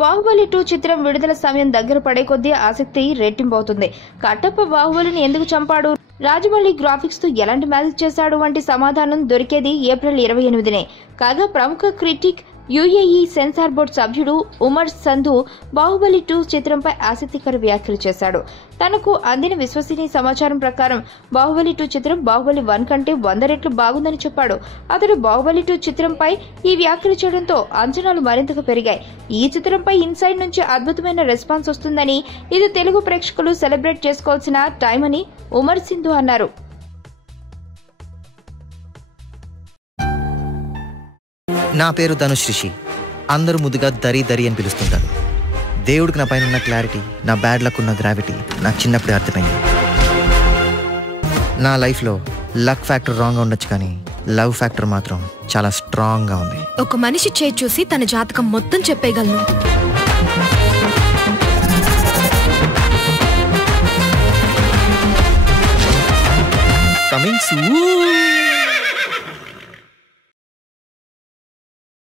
బాహుబలి 2 చిత్రం విడుదల సమయం దగ్గర పడే కొద్దీ ఆసక్తి రెట్టింపవుతుంది. కట్టప్ప బాహుబలిని ఎందుకు చంపాడు, రాజమౌళి గ్రాఫిక్స్ తో ఎలాంటి మ్యాజిక్ చేశాడు వంటి సమాధానం దొరికేది ఏప్రిల్ 28నే. కాగా ప్రముఖ క్రిటిక్ యుఏఈ సెన్సార్ బోర్డు సభ్యుడు ఉమర్ సంధు బాహుబలి 2 చిత్రంపై ఆసక్తికర వ్యాఖ్యలు చేశాడు. తనకు అందిన విశ్వసనీయ సమాచారం ప్రకారం బాహుబలి 2 చిత్రం బాహుబలి 1 కంటే 100 రెట్లు బాగుందని చెప్పాడు. అతడు బాహుబలి 2 చిత్రంపై ఈ వ్యాఖ్యలు చేయడంతో అంచనాలు మరింతగా పెరిగాయి. ఈ చిత్రంపై ఇన్సైడ్ నుంచి అద్భుతమైన రెస్పాన్స్ వస్తుందని, ఇది తెలుగు ప్రేక్షకులు సెలబ్రేట్ చేసుకోవాల్సిన టైం అని ఉమర్ సింధు అన్నారు. నా పేరు ధనుష్ రిషి. అందరూ ముద్దుగా దరి దరి అని పిలుస్తుంటారు. దేవుడికి నా పైన ఉన్న క్లారిటీ, నా బ్యాడ్ లక్ ఉన్న గ్రావిటీ నాకు చిన్నప్పుడే అర్థమైంది. నా లైఫ్లో లక్ ఫ్యాక్టర్ రాంగ్గా ఉండొచ్చు, కానీ లవ్ ఫ్యాక్టర్ మాత్రం చాలా స్ట్రాంగ్గా ఉంది. ఒక మనిషి చేయి చూసి తన జాతకం మొత్తం చెప్పేయగలను. Coming soon.